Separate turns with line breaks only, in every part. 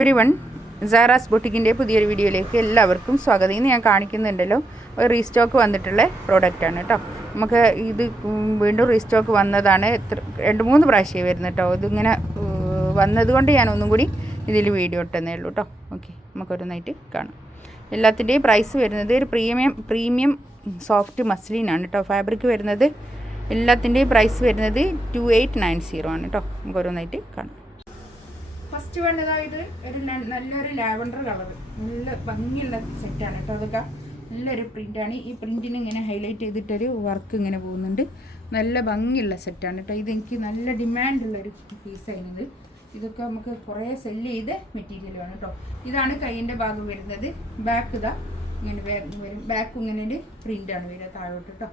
every one Sara's ബുട്ടിക്കിൻ്റെ പുതിയൊരു വീഡിയോയിലേക്ക് എല്ലാവർക്കും സ്വാഗതം ഇന്ന് ഞാൻ കാണിക്കുന്നുണ്ടല്ലോ ഒരു റീസ്റ്റോക്ക് വന്നിട്ടുള്ള പ്രോഡക്റ്റാണ് കേട്ടോ നമുക്ക് ഇത് വീണ്ടും റീസ്റ്റോക്ക് വന്നതാണ് എത്ര രണ്ട് മൂന്ന് പ്രാവശ്യമേ വരുന്നത് കേട്ടോ ഇതിങ്ങനെ വന്നതുകൊണ്ട് ഞാൻ ഒന്നും കൂടി ഇതിൽ വീഡിയോ ഇട്ടെന്നേ ഉള്ളൂ കേട്ടോ ഓക്കെ നൈറ്റ് കാണാം എല്ലാത്തിൻ്റെയും പ്രൈസ് വരുന്നത് ഒരു പ്രീമിയം പ്രീമിയം സോഫ്റ്റ് മസ്ലിനാണ് കേട്ടോ ഫാബ്രിക് വരുന്നത് എല്ലാത്തിൻ്റെയും പ്രൈസ് വരുന്നത് ടു എയ്റ്റ് നയൻ സീറോ ആണ് കേട്ടോ നമുക്കൊരോന്നായിട്ട് കാണാം
ഫസ്റ്റ് വേണ്ടതായിട്ട് ഒരു നല്ലൊരു ലാവൻഡർ കളർ നല്ല ഭംഗിയുള്ള സെറ്റാണ് കേട്ടോ അതൊക്കെ നല്ലൊരു പ്രിൻ്റാണ് ഈ പ്രിൻറ്റിന് ഇങ്ങനെ ഹൈലൈറ്റ് ചെയ്തിട്ടൊരു വർക്ക് ഇങ്ങനെ പോകുന്നുണ്ട് നല്ല ഭംഗിയുള്ള സെറ്റാണ് കേട്ടോ ഇതെനിക്ക് നല്ല ഡിമാൻഡുള്ളൊരു പീസായിരുന്നു ഇതൊക്കെ നമുക്ക് കുറേ സെല്ല് ചെയ്ത മെറ്റീരിയലാണ് കേട്ടോ ഇതാണ് കൈയിൻ്റെ ഭാഗം വരുന്നത് ബാക്ക് ഇതാ ഇങ്ങനെ വരും ബാക്ക് ഇങ്ങനെ ഒരു പ്രിൻ്റാണ് വരിക താഴോട്ട് കേട്ടോ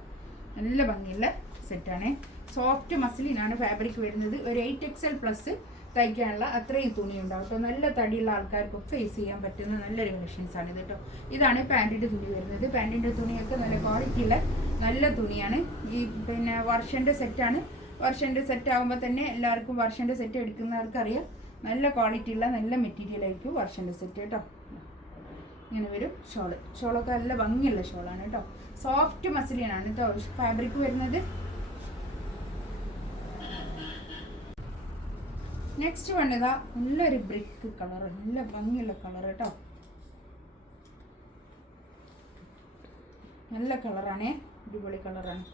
നല്ല ഭംഗിയുള്ള സെറ്റാണ് സോഫ്റ്റ് മസിലിനാണ് ഫാബ്രിക് വരുന്നത് ഒരു എയ്റ്റ് എക്സ് എൽ പ്ലസ് തയ്ക്കാനുള്ള അത്രയും തുണി ഉണ്ടാവും അപ്പോൾ നല്ല തടിയുള്ള ആൾക്കാർക്കും ഫേസ് ചെയ്യാൻ പറ്റുന്ന നല്ലൊരു ആണ് ഇത് കേട്ടോ ഇതാണ് പാൻറ്റിൻ്റെ തുണി വരുന്നത് പാൻറ്റിൻ്റെ തുണിയൊക്കെ നല്ല ക്വാളിറ്റിയുള്ള നല്ല തുണിയാണ് ഈ പിന്നെ വർഷൻ്റെ സെറ്റാണ് വർഷൻ്റെ സെറ്റ് ആകുമ്പോൾ തന്നെ എല്ലാവർക്കും വർഷൻ്റെ സെറ്റ് എടുക്കുന്നവർക്കറിയാം നല്ല ക്വാളിറ്റിയുള്ള നല്ല മെറ്റീരിയൽ ആയിരിക്കും വർഷൻ്റെ സെറ്റ് കേട്ടോ ഇങ്ങനെ വരും ഷോള് ഷോളൊക്കെ നല്ല ഭംഗിയുള്ള ഷോളാണ് കേട്ടോ സോഫ്റ്റ് മസിലിനാണ് കേട്ടോ ഫാബ്രിക് വരുന്നത് നെക്സ്റ്റ് വൺ ഇതാ നല്ലൊരു ബ്രിക്ക് കളർ നല്ല ഭംഗിയുള്ള കളർ കേട്ടോ നല്ല കളറാണേ അടിപൊളി കളറാണ്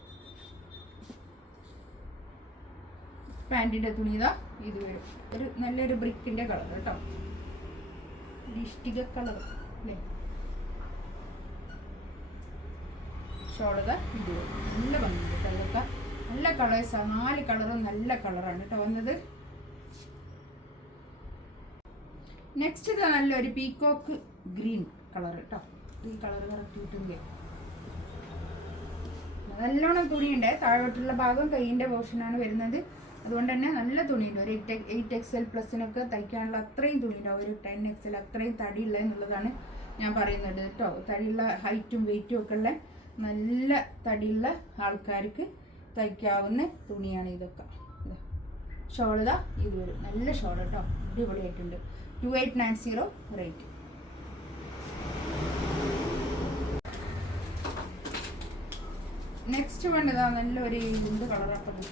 പാൻറ്റിൻ്റെ തുണി ഇതാ ഇത് വരും ഒരു നല്ലൊരു ബ്രിക്കിൻ്റെ കളർ കേട്ടോ ഇഷ്ടിക കളർ അല്ലേ ഷോളുക ഇത് നല്ല ഭംഗിയുണ്ട് കല്ലൊക്കെ നല്ല കളേഴ്സാണ് നാല് കളറും നല്ല കളറാണ് കേട്ടോ വന്നത് നെക്സ്റ്റ് നല്ലൊരു പീകോക്ക് ഗ്രീൻ കളർ കേട്ടോ ഈ കളർ കറക്റ്റ് നല്ലോണം തുണിയുണ്ട് താഴോട്ടുള്ള ഭാഗം കൈയിൻ്റെ പോർഷനാണ് വരുന്നത് അതുകൊണ്ട് തന്നെ നല്ല തുണിയുണ്ട് ഒരു എയ്റ്റ് എയ്റ്റ് എക്സ് എൽ പ്ലസിനൊക്കെ തയ്ക്കാനുള്ള അത്രയും തുണിയുണ്ടാവും ഒരു ടെൻ എക്സ് എൽ അത്രയും തടിയുള്ള എന്നുള്ളതാണ് ഞാൻ പറയുന്നത് കേട്ടോ തടിയുള്ള ഹൈറ്റും വെയിറ്റും ഒക്കെ ഉള്ള നല്ല തടിയുള്ള ആൾക്കാർക്ക് തയ്ക്കാവുന്ന തുണിയാണ് ഇതൊക്കെ ഷോൾ ഇത് വരും നല്ല ഷോൾ കേട്ടോ അടിപൊളിയായിട്ടുണ്ട് two eight nine zero rate next വേണ്ടതാ നല്ലൊരു എന്ത് കളറാട്ടത്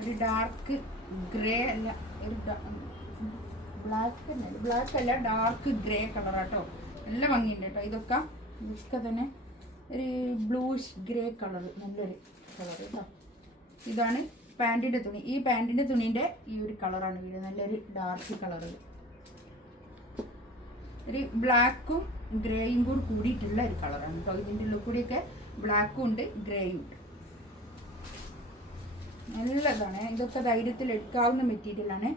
ഒരു ഡാർക്ക് ഗ്രേ അല്ല ഒരു ബ്ലാക്ക് തന്നെ ബ്ലാക്ക് അല്ല ഡാർക്ക് ഗ്രേ കളറാട്ടോ നല്ല ഭംഗിയുണ്ട് കേട്ടോ ഇതൊക്കെ ഇതൊക്കെ തന്നെ ഒരു ബ്ലൂഷ് ഗ്രേ കളർ നല്ലൊരു കളർ കേട്ടോ ഇതാണ് പാൻറ്റിൻ്റെ തുണി ഈ പാൻറ്റിൻ്റെ തുണീൻ്റെ ഈ ഒരു കളറാണ് വീട് നല്ലൊരു ഡാർക്ക് കളർ ഒരു ബ്ലാക്കും ഗ്രേയും കൂടി കൂടിയിട്ടുള്ള ഒരു കളറാണ് കേട്ടോ ഇതിൻ്റെ ഉള്ളിൽ കൂടിയൊക്കെ ബ്ലാക്കും ഉണ്ട് ഗ്രേയും ഉണ്ട് നല്ലതാണ് ഇതൊക്കെ ധൈര്യത്തിൽ എടുക്കാവുന്ന മെറ്റീരിയലാണ്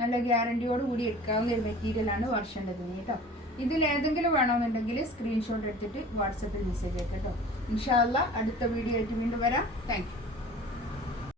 നല്ല ഗ്യാരണ്ടിയോട് കൂടി എടുക്കാവുന്ന ഒരു മെറ്റീരിയലാണ് വർഷൻ്റെ തുണി കേട്ടോ ഇതിൽ ഏതെങ്കിലും വേണമെന്നുണ്ടെങ്കിൽ സ്ക്രീൻഷോട്ട് എടുത്തിട്ട് വാട്സപ്പിൽ മെസ്സേജ് അയക്കാം കേട്ടോ ഇൻഷാല്ല അടുത്ത വീഡിയോ ആയിട്ട് വീണ്ടും വരാം താങ്ക്